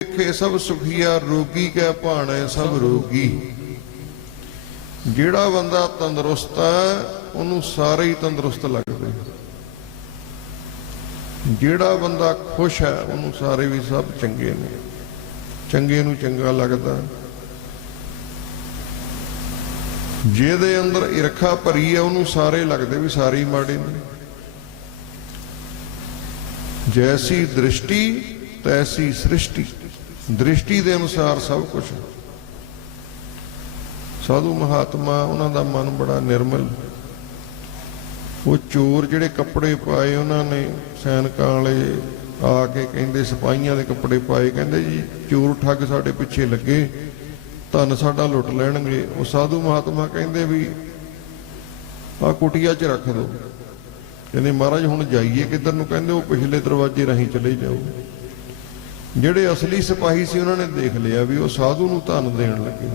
ਵੇਖੇ ਸਭ ਸੁਖੀਆ ਰੋਗੀ ਕੈ ਭਾਣੇ ਸਭ ਰੋਗੀ। ਜਿਹੜਾ ਬੰਦਾ ਤੰਦਰੁਸਤ ਹੈ, ਉਹਨੂੰ ਸਾਰੇ ਹੀ ਤੰਦਰੁਸਤ ਲੱਗਦੇ ਜਿਹੜਾ ਬੰਦਾ ਖੁਸ਼ ਹੈ, ਉਹਨੂੰ ਸਾਰੇ ਵੀ ਸਭ ਚੰਗੇ ਨੇ। ਚੰਗੇ ਨੂੰ ਚੰਗਾ ਲੱਗਦਾ ਜਿਹਦੇ ਅੰਦਰ ਈਰਖਾ ਭਰੀ ਹੈ, ਉਹਨੂੰ ਸਾਰੇ ਲੱਗਦੇ ਵੀ ਸਾਰੇ ਹੀ ਮਾੜੇ ਨੇ। ਜੈਸੀ ਦ੍ਰਿਸ਼ਟੀ, ਤੈਸੀ ਸ੍ਰਿਸ਼ਟੀ। ਦ੍ਰਿਸ਼ਟੀ ਦੇ ਅਨੁਸਾਰ ਸਭ ਕੁਝ ਸਾਧੂ ਮਹਾਤਮਾ, ਉਹਨਾਂ ਦਾ ਮਨ ਬੜਾ ਨਿਰਮਲ। ਉਹ ਚੋਰ ਜਿਹੜੇ ਕੱਪੜੇ ਪਾਏ ਉਹਨਾਂ ਨੇ, ਸੈਨਿਕਾਂ ਵਾਲੇ ਆ ਕੇ ਕਹਿੰਦੇ, ਸਿਪਾਹੀਆਂ ਦੇ ਕੱਪੜੇ ਪਾਏ, ਕਹਿੰਦੇ ਜੀ, ਚੋਰ ਠੱਗ ਸਾਡੇ ਪਿੱਛੇ ਲੱਗੇ, ਧਨ ਸਾਡਾ ਲੁੱਟ ਲੈਣਗੇ। ਉਹ ਸਾਧੂ ਮਹਾਤਮਾ ਕਹਿੰਦੇ ਵੀ ਆ ਕੁਟੀਆ 'ਚ ਰੱਖ ਦਿਓ ਕਹਿੰਦੇ, ਮਹਾਰਾਜ, ਹੁਣ ਜਾਈਏ ਕਿੱਧਰ? ਨੂੰ ਕਹਿੰਦੇ, ਉਹ ਪਿਛਲੇ ਦਰਵਾਜ਼ੇ ਰਾਹੀਂ ਚਲੇ ਜਾਓ। ਜਿਹੜੇ ਅਸਲੀ ਸਿਪਾਹੀ ਸੀ, ਉਹਨਾਂ ਨੇ ਦੇਖ ਲਿਆ ਵੀ ਉਹ ਸਾਧੂ ਨੂੰ ਧਨ ਦੇਣ ਲੱਗੇ।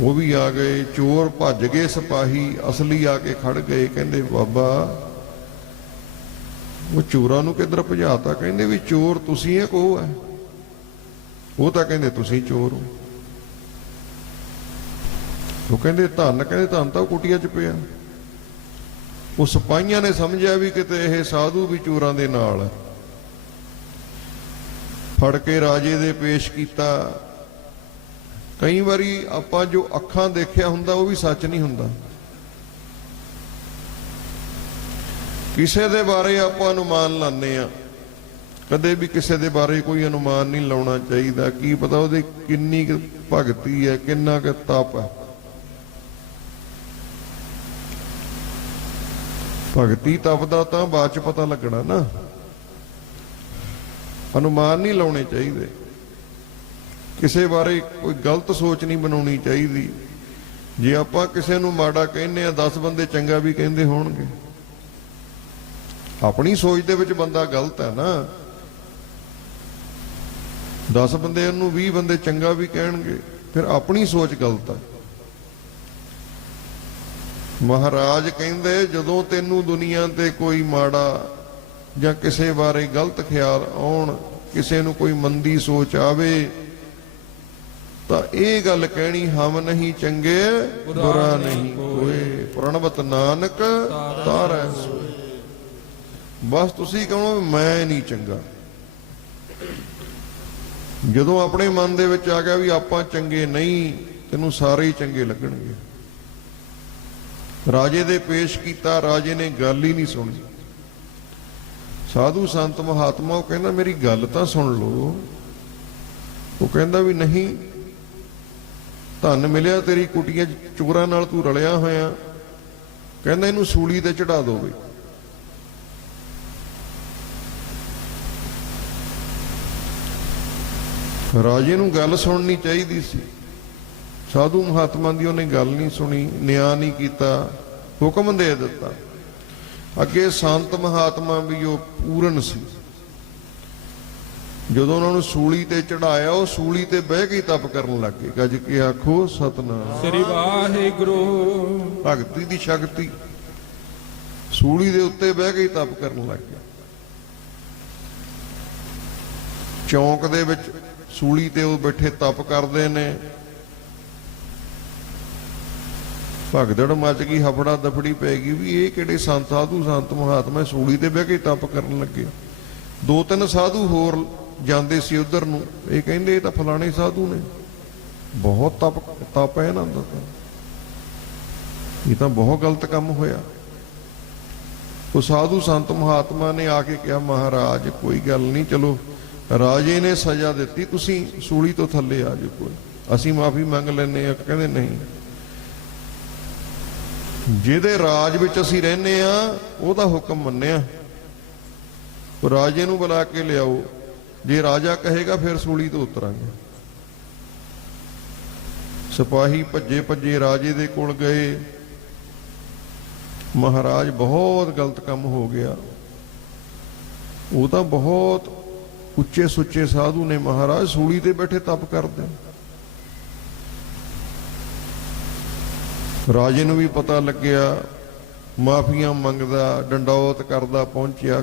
ਉਹ ਵੀ ਆ ਗਏ, ਚੋਰ ਭੱਜ ਗਏ ਸਿਪਾਹੀ, ਅਸਲੀ ਆ ਕੇ ਖੜ ਗਏ, ਕਹਿੰਦੇ, ਬਾਬਾ, ਉਹ ਚੋਰਾਂ ਨੂੰ ਕਿੱਧਰ ਭਜਾਤਾ? ਕਹਿੰਦੇ ਵੀ ਚੋਰ ਤੁਸੀਂ ਹੈ ਕੋ ਹੈ ਉਹ ਤਾਂ ਕਹਿੰਦੇ, ਤੁਸੀਂ ਚੋਰ ਹੋ। ਉਹ ਕਹਿੰਦੇ, ਧਨ ਕਹਿੰਦੇ, ਧਨ ਤਾਂ ਉਹ ਕੁਟੀਆ 'ਚ ਪਿਆ। ਉਹ ਸਿਪਾਹੀਆਂ ਨੇ ਸਮਝਿਆ ਵੀ ਕਿਤੇ ਇਹ ਸਾਧੂ ਵੀ ਚੋਰਾਂ ਦੇ ਨਾਲ ਹੈ ਫੜ ਕੇ ਰਾਜੇ ਦੇ ਪੇਸ਼ ਕੀਤਾ। ਕਈ ਵਾਰੀ ਆਪਾਂ ਜੋ ਅੱਖਾਂ ਦੇਖਿਆ ਹੁੰਦਾ, ਉਹ ਵੀ ਸੱਚ ਨਹੀਂ ਹੁੰਦਾ। ਕਿਸੇ ਦੇ ਬਾਰੇ ਆਪਾਂ ਅਨੁਮਾਨ ਲਾਉਂਦੇ ਆ ਕਦੇ ਵੀ ਕਿਸੇ ਦੇ ਬਾਰੇ ਕੋਈ ਅਨੁਮਾਨ ਨਹੀਂ ਲਾਉਣਾ ਚਾਹੀਦਾ। ਕੀ ਪਤਾ ਉਹਦੇ ਕਿੰਨੀ ਕੁ ਭਗਤੀ ਹੈ, ਕਿੰਨਾ ਕੁ ਤਪ ਹੈ। ਭਗਤੀ ਤਪ ਦਾ ਤਾਂ ਬਾਅਦ ਚ ਪਤਾ ਲੱਗਣਾ ਨਾ। ਅਨੁਮਾਨ ਨਹੀਂ ਲਾਉਣੇ ਚਾਹੀਦੇ। ਕਿਸੇ ਬਾਰੇ ਕੋਈ ਗਲਤ ਸੋਚ ਨਹੀਂ ਬਣਾਉਣੀ ਚਾਹੀਦੀ। ਜੇ ਆਪਾਂ ਕਿਸੇ ਨੂੰ ਮਾੜਾ ਕਹਿੰਦੇ ਆ 10 ਬੰਦੇ ਚੰਗਾ ਵੀ ਕਹਿੰਦੇ ਹੋਣਗੇ। ਆਪਣੀ ਸੋਚ ਦੇ ਵਿੱਚ ਬੰਦਾ ਗਲਤ ਹੈ ਨਾ। 10 ਬੰਦੇ ਉਹਨੂੰ 20 ਬੰਦੇ ਚੰਗਾ ਵੀ ਕਹਿਣਗੇ, ਫਿਰ ਆਪਣੀ ਸੋਚ ਗਲਤ ਹੈ। ਮਹਾਰਾਜ ਕਹਿੰਦੇ, ਜਦੋਂ ਤੈਨੂੰ ਦੁਨੀਆ ਤੇ ਕੋਈ ਮਾੜਾ ਜਾਂ ਕਿਸੇ ਬਾਰੇ ਗਲਤ ਖਿਆਲ ਆਉਣ ਕਿਸੇ ਨੂੰ ਕੋਈ ਮੰਦੀ ਸੋਚ ਆਵੇ, ਤਾਂ ਇਹ ਗੱਲ ਕਹਿਣੀ ਹਮ ਨਹੀਂ ਚੰਗੇ, ਬੁਰਾ ਨਹੀਂ ਕੋਏ ਪ੍ਰਣਵਤ ਨਾਨਕ, ਤਾਰੈ ਸੋਏ। ਬਸ ਤੁਸੀਂ ਕਹੋ ਵੀ ਮੈਂ ਨਹੀਂ ਚੰਗਾ। ਜਦੋਂ ਆਪਣੇ ਮਨ ਦੇ ਵਿੱਚ ਆ ਗਿਆ ਵੀ ਆਪਾਂ ਚੰਗੇ ਨਹੀਂ, ਤੈਨੂੰ ਸਾਰੇ ਹੀ ਚੰਗੇ ਲੱਗਣਗੇ। ਰਾਜੇ ਦੇ ਪੇਸ਼ ਕੀਤਾ, ਰਾਜੇ ਨੇ ਗੱਲ ਹੀ ਨਹੀਂ ਸੁਣੀ। ਸਾਧੂ ਸੰਤ ਮਹਾਤਮਾ ਉਹ ਕਹਿੰਦਾ, ਮੇਰੀ ਗੱਲ ਤਾਂ ਸੁਣ ਲਓ। ਉਹ ਕਹਿੰਦਾ ਵੀ, ਨਹੀਂ, ਧਨ ਮਿਲਿਆ ਤੇਰੀ ਕੁਟੀਆਂ ਚੋਰਾਂ ਨਾਲ ਤੂੰ ਰਲਿਆ ਹੋਇਆ। ਕਹਿੰਦਾ, ਇਹਨੂੰ ਸੂਲੀ ਤੇ ਚੜਾ ਦੋ ਬਈ ਰਾਜੇ ਨੂੰ ਗੱਲ ਸੁਣਨੀ ਚਾਹੀਦੀ ਸੀ। ਸਾਧੂ ਮਹਾਤਮਾ ਦੀ ਉਹਨੇ ਗੱਲ ਨਹੀਂ ਸੁਣੀ, ਨਿਆਂ ਨਹੀਂ ਕੀਤਾ, ਹੁਕਮ ਦੇ ਦਿੱਤਾ। ਅੱਗੇ ਸੰਤ ਮਹਾਤਮਾ ਵੀ ਉਹ ਪੂਰਨ ਸੀ। ਜਦੋਂ ਉਹਨਾਂ ਨੂੰ ਸੂਲੀ ਤੇ ਚੜਾਇਆ ਉਹ ਸੂਲੀ ਤੇ ਬਹਿ ਕੇ ਤਪ ਕਰਨ ਲੱਗ ਗਏ। ਗੱਜ ਕੇ ਆਖੋ ਸਤਨਾਮ। ਸ੍ਰੀ ਵਾਹਿਗੁਰੂ। ਭਗਤੀ ਦੀ ਸ਼ਕਤੀ। ਸੂਲੀ ਦੇ ਉੱਤੇ ਬਹਿ ਕੇ ਤਪ ਕਰਨ ਲੱਗ ਗਿਆ ਚੌਂਕ ਦੇ ਵਿੱਚ ਸੂਲੀ ਤੇ ਉਹ ਬੈਠੇ ਤਪ ਕਰਦੇ ਨੇ। ਭਗਦੜ ਮੱਚ ਗਈ ਹਫੜਾ ਦਫੜੀ ਪੈ ਗਈ ਵੀ ਇਹ ਕਿਹੜੇ ਸੰਤ ਸਾਧੂ, ਸੰਤ ਮਹਾਤਮਾ, ਸੂਲੀ ਤੇ ਬਹਿ ਕੇ ਤਪ ਕਰਨ ਲੱਗੇ। ਦੋ ਤਿੰਨ ਸਾਧੂ ਹੋਰ ਜਾਂਦੇ ਸੀ ਉਧਰ ਨੂੰ, ਇਹ ਕਹਿੰਦੇ ਇਹ ਤਾਂ ਫਲਾਣੇ ਸਾਧੂ ਨੇ। ਬਹੁਤ ਤਪ ਤਪ ਹੈ ਇਹਨਾਂ ਦਾ ਇਹ ਤਾਂ ਬਹੁਤ ਗਲਤ ਕੰਮ ਹੋਇਆ। ਉਹ ਸਾਧੂ, ਸੰਤ ਮਹਾਤਮਾ ਨੇ ਆ ਕੇ ਕਿਹਾ, ਮਹਾਰਾਜ, ਕੋਈ ਗੱਲ ਨਹੀਂ, ਚਲੋ, ਰਾਜੇ ਨੇ ਸਜ਼ਾ ਦਿੱਤੀ, ਤੁਸੀਂ ਸੂਲੀ ਤੋਂ ਥੱਲੇ ਆ ਜਾਓ ਕੋਈ। ਅਸੀਂ ਮਾਫੀ ਮੰਗ ਲੈਨੇ ਆ ਕਹਿੰਦੇ, ਨਹੀਂ ਜਿਹਦੇ ਰਾਜ ਵਿੱਚ ਅਸੀਂ ਰਹਿੰਦੇ ਆ ਉਹਦਾ ਹੁਕਮ ਮੰਨਿਆ। ਰਾਜੇ ਨੂੰ ਬੁਲਾ ਕੇ ਲਿਆਓ। ਜੇ ਰਾਜਾ ਕਹੇਗਾ, ਫਿਰ ਸੂਲੀ ਤੋਂ ਉਤਰਾਂਗੇ। ਸਿਪਾਹੀ ਭੱਜੇ ਭੱਜੇ ਰਾਜੇ ਦੇ ਕੋਲ ਗਏ। ਮਹਾਰਾਜ, ਬਹੁਤ ਗਲਤ ਕੰਮ ਹੋ ਗਿਆ। ਉਹ ਤਾਂ ਬਹੁਤ ਉੱਚੇ ਸੁੱਚੇ ਸਾਧੂ ਨੇ। ਮਹਾਰਾਜ, ਸੂਲੀ ਤੇ ਬੈਠੇ ਤਪ ਕਰਦੇ। ਰਾਜੇ ਨੂੰ ਵੀ ਪਤਾ ਲੱਗਿਆ, ਮਾਫੀਆਂ ਮੰਗਦਾ, ਡੰਡੌਤ ਕਰਦਾ ਪਹੁੰਚਿਆ,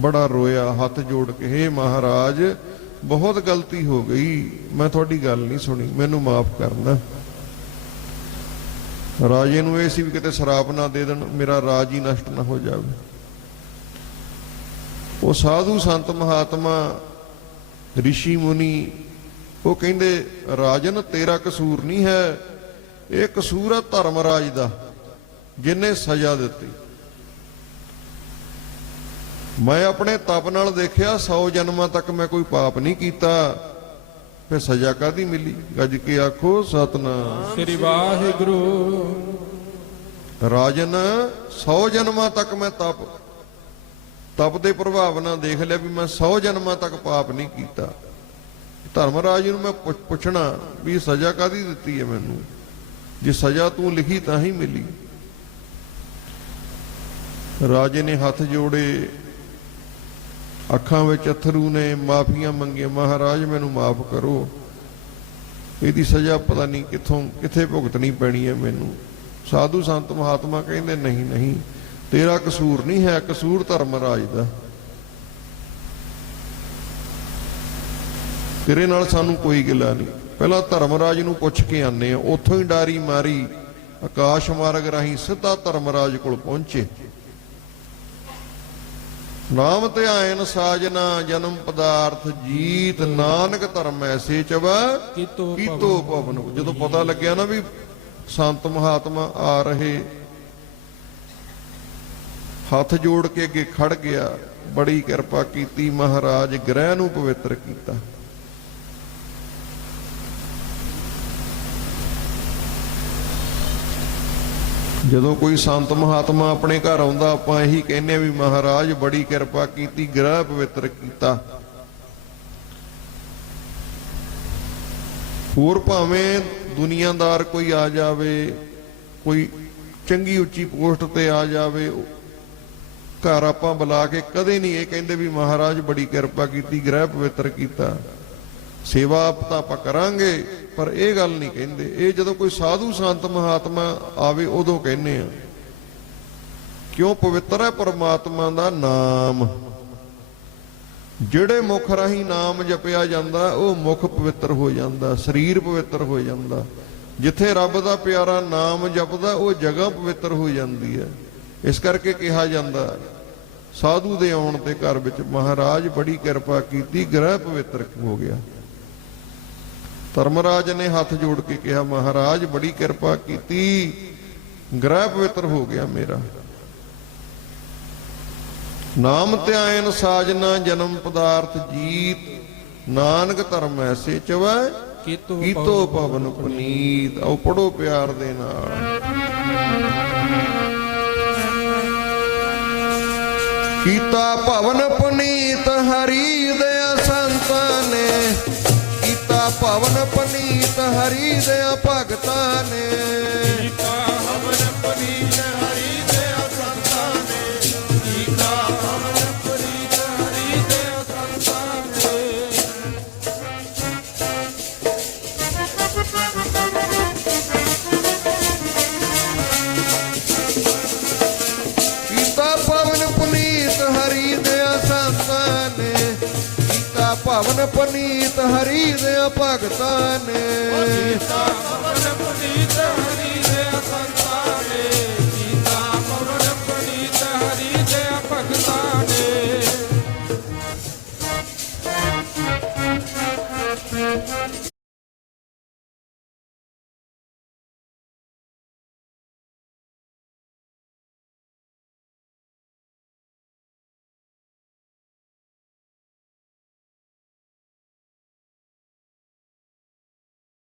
ਬੜਾ ਰੋਇਆ, ਹੱਥ ਜੋੜ ਕੇ, ਹੇ ਮਹਾਰਾਜ, ਬਹੁਤ ਗਲਤੀ ਹੋ ਗਈ, ਮੈਂ ਤੁਹਾਡੀ ਗੱਲ ਨਹੀਂ ਸੁਣੀ, ਮੈਨੂੰ ਮਾਫ ਕਰਨਾ। ਰਾਜੇ ਨੂੰ ਇਹ ਸੀ ਵੀ ਕਿਤੇ ਸ਼ਰਾਪ ਨਾ ਦੇ ਦੇਣ, ਮੇਰਾ ਰਾਜ ਹੀ ਨਸ਼ਟ ਨਾ ਹੋ ਜਾਵੇ। ਉਹ ਸਾਧੂ ਸੰਤ ਮਹਾਤਮਾ, ਰਿਸ਼ੀ ਮੁਨੀ, ਉਹ ਕਹਿੰਦੇ, ਰਾਜਨ, ਤੇਰਾ ਕਸੂਰ ਨਹੀਂ ਹੈ ਇਹ ਕਸੂਰ ਹੈ ਧਰਮਰਾਜ ਦਾ ਜਿਨੇ ਸਜ਼ਾ ਦਿੱਤੀ। ਮੈਂ ਆਪਣੇ ਤਪ ਨਾਲ ਦੇਖਿਆ 100 ਜਨਮਾਂ ਤੱਕ ਮੈਂ ਕੋਈ ਪਾਪ ਨਹੀਂ ਕੀਤਾ। ਫਿਰ ਸਜ਼ਾ ਕਾਦੀ ਮਿਲੀ? ਗੱਜ ਕੇ ਆਖੋ ਸਤਨਾਮ। ਸ੍ਰੀ ਵਾਹਿਗੁਰੂ। ਰਾਜਨ 100 ਜਨਮਾਂ ਤੱਕ ਮੈਂ ਤਪ ਤਪ ਦੇ ਪ੍ਰਭਾਵ ਨਾਲ ਦੇਖ ਲਿਆ ਵੀ ਮੈਂ 100 ਜਨਮਾਂ ਤੱਕ ਪਾਪ ਨਹੀਂ ਕੀਤਾ। ਧਰਮਰਾਜ ਨੂੰ ਮੈਂ ਪੁੱਛ- ਪੁੱਛਣਾ ਵੀ ਸਜ਼ਾ ਕਾਦੀ ਦਿੱਤੀ ਹੈ ਮੈਨੂੰ? ਜੇ ਸਜ਼ਾ ਤੂੰ ਲਿਖੀ ਤਾਂ ਹੀ ਮਿਲੀ। ਰਾਜੇ ਨੇ ਹੱਥ ਜੋੜੇ। ਅੱਖਾਂ ਵਿੱਚ ਅਥਰੂ ਨੇ, ਮਾਫੀਆਂ ਮੰਗੀਆਂ, ਮਹਾਰਾਜ ਮੈਨੂੰ ਮਾਫ ਕਰੋ। ਇਹਦੀ ਸਜ਼ਾ ਪਤਾ ਨਹੀਂ ਕਿੱਥੋਂ, ਕਿੱਥੇ ਭੁਗਤਣੀ ਪੈਣੀ ਹੈ ਮੈਨੂੰ। ਸਾਧੂ ਸੰਤ ਮਹਾਤਮਾ ਕਹਿੰਦੇ, ਨਹੀਂ ਨਹੀਂ, ਤੇਰਾ ਕਸੂਰ ਨਹੀਂ ਹੈ, ਕਸੂਰ ਧਰਮ ਰਾਜ ਦਾ। ਤੇਰੇ ਨਾਲ ਸਾਨੂੰ ਕੋਈ ਗਿਲਾ ਨਹੀਂ। ਪਹਿਲਾਂ ਧਰਮਰਾਜ ਨੂੰ ਪੁੱਛ ਕੇ ਆਨੇ ਆ ਉੱਥੋਂ ਹੀ ਡਾਰੀ ਮਾਰੀ ਆਕਾਸ਼ ਮਾਰਗ ਰਾਹੀਂ ਸਿੱਧਾ ਧਰਮਰਾਜ ਕੋਲ ਪਹੁੰਚੇ। ਨਾਮ ਧਿਆਇਨ ਸਾਜਨਾ ਜਨਮ ਪਦਾਰਥ ਜੀਤ ਨਾਨਕ ਧਰਮ ਐਸੇ ਚਵਾ ਕੀਤੋ ਪਵਨ ਜਦੋਂ ਪਤਾ ਲੱਗਿਆ ਨਾ ਵੀ ਸੰਤ ਮਹਾਤਮਾ ਆ ਰਹੇ ਹੱਥ ਜੋੜ ਕੇ ਅੱਗੇ ਖੜ ਗਿਆ ਬੜੀ ਕਿਰਪਾ ਕੀਤੀ ਮਹਾਰਾਜ ਗ੍ਰਹਿ ਨੂੰ ਪਵਿੱਤਰ ਕੀਤਾ। ਜਦੋਂ ਕੋਈ ਸੰਤ ਮਹਾਤਮਾ ਆਪਣੇ ਘਰ ਆਉਂਦਾ, ਆਪਾਂ ਇਹੀ ਕਹਿੰਦੇ ਆ ਵੀ ਮਹਾਰਾਜ ਬੜੀ ਕਿਰਪਾ ਕੀਤੀ, ਗ੍ਰਹਿ ਪਵਿੱਤਰ ਕੀਤਾ। ਹੋਰ ਭਾਵੇਂ ਦੁਨੀਆਦਾਰ ਕੋਈ ਆ ਜਾਵੇ, ਕੋਈ ਚੰਗੀ ਉੱਚੀ ਪੋਸਟ ਤੇ ਆ ਜਾਵੇ, ਘਰ ਆਪਾਂ ਬੁਲਾ ਕੇ ਕਦੇ ਨਹੀਂ ਇਹ ਕਹਿੰਦੇ ਵੀ ਮਹਾਰਾਜ ਬੜੀ ਕਿਰਪਾ ਕੀਤੀ, ਗ੍ਰਹਿ ਪਵਿੱਤਰ ਕੀਤਾ। ਸੇਵਾ ਤਾਂ ਆਪਾਂ ਕਰਾਂਗੇ, ਪਰ ਇਹ ਗੱਲ ਨਹੀਂ ਕਹਿੰਦੇ। ਇਹ ਜਦੋਂ ਕੋਈ ਸਾਧੂ ਸੰਤ ਮਹਾਤਮਾ ਆਵੇ, ਉਦੋਂ ਕਹਿੰਦੇ ਆ, ਕਿਉਂ ਪਵਿੱਤਰ ਹੈ ਪਰਮਾਤਮਾ ਦਾ ਨਾਮ? ਜਿਹੜੇ ਮੁਖ ਰਾਹੀਂ ਨਾਮ ਜਪਿਆ ਜਾਂਦਾ, ਉਹ ਮੁਖ ਪਵਿੱਤਰ ਹੋ ਜਾਂਦਾ, ਸਰੀਰ ਪਵਿੱਤਰ ਹੋ ਜਾਂਦਾ। ਜਿੱਥੇ ਰੱਬ ਦਾ ਪਿਆਰਾ ਨਾਮ ਜਪਦਾ, ਉਹ ਜਗ੍ਹਾ ਪਵਿੱਤਰ ਹੋ ਜਾਂਦੀ ਹੈ। ਇਸ ਕਰਕੇ ਕਿਹਾ ਜਾਂਦਾ, ਸਾਧੂ ਦੇ ਆਉਣ ਤੇ ਘਰ ਵਿੱਚ ਮਹਾਰਾਜ ਬੜੀ ਕਿਰਪਾ ਕੀਤੀ, ਗ੍ਰਹਿ ਪਵਿੱਤਰ ਹੋ ਗਿਆ। ਧਰਮਰਾਜ ਨੇ ਹੱਥ ਜੋੜ ਕੇ ਕਿਹਾ ਮਹਾਰਾਜ ਬੜੀ ਕਿਰਪਾ ਕੀਤੀ। ਗ੍ਰਹਿ ਪਵਿੱਤਰ ਹੋ ਗਿਆ ਮੇਰਾ। ਨਾਮ ਧਿਆਇਨ ਸਾਜਨਾ ਜਨਮ ਪਦਾਰਥ ਜੀਤ। ਨਾਨਕ ਧਰਮ ਐਸੇ ਚਵੈ ਕੀਤੋ ਪਵਨ ਪੁਨੀਤ। ਆਓ ਪੜੋ ਪਿਆਰ ਦੇ ਨਾਲ। ਕੀਤਾ ਭਵਨ ਪੁਨੀਤ ਹਰੀ ਦੇ ਕੀਤਾ ਭਵਨ ਪੁਨੀਤ ਹਰੀ ਕੀਤਾ ਭਵਨ ਪੁਨੀਤ ਹਰੀ ਦੇ ਭਗਤਾਂ ਨੇ ਪਵਨ ਪੁਨੀਤ ਹਰੀ